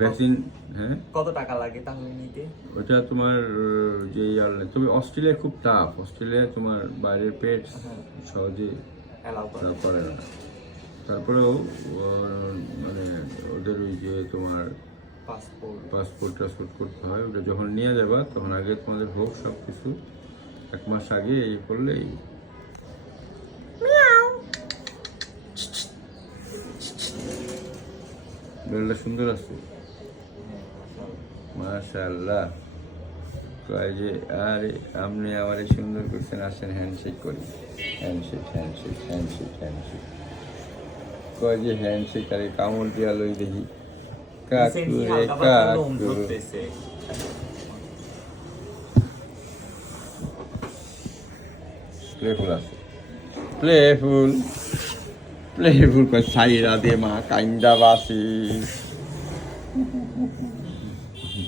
Vaccine. হ্যাঁ, কত টাকা লাগে তাহলে নিতে? ওটা তোমার যে তবে অস্ট্রেলিয়া খুব টাফ। অস্ট্রেলিয়া তোমার বাইরের পেট সহজে অ্যালাউ করে? করে না। তারপরেও মানে ওদের ওই যে তোমার পাসপোর্ট টাসপোর্ট করতে হয়, ওটা যখন নিয়ে যাবা তখন আগে তোমাদের হোক সব কিছু, 1 মাস আগে এই করলেই। বেলটা সুন্দর আছে, মাশাআল্লাহ। কয় যে আরে আপনি আমার সুন্দর করছেন, আসেন হ্যান্ডশেক করি। Handshake handshake handshake handshake. কয় যে হ্যান্ডশেক, আরে কামড় দিয়া লই দেখি। কাকু রে কাকু। প্লেফুল আছে, প্লেফুল প্লেফুল কয় সাইরা দে মা কাইন্দা বাসি।